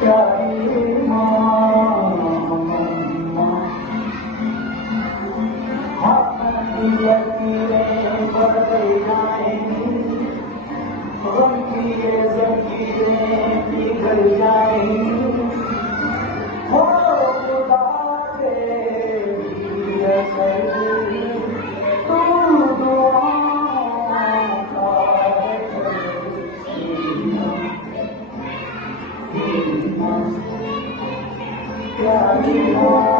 प्यारी माँ लकीरें बदल जाएंगी, गम की ये ज़ंजीरें पिघल जाएंगी। हो खुदा तेरी असर तू दुआओं का प्यारी माँ।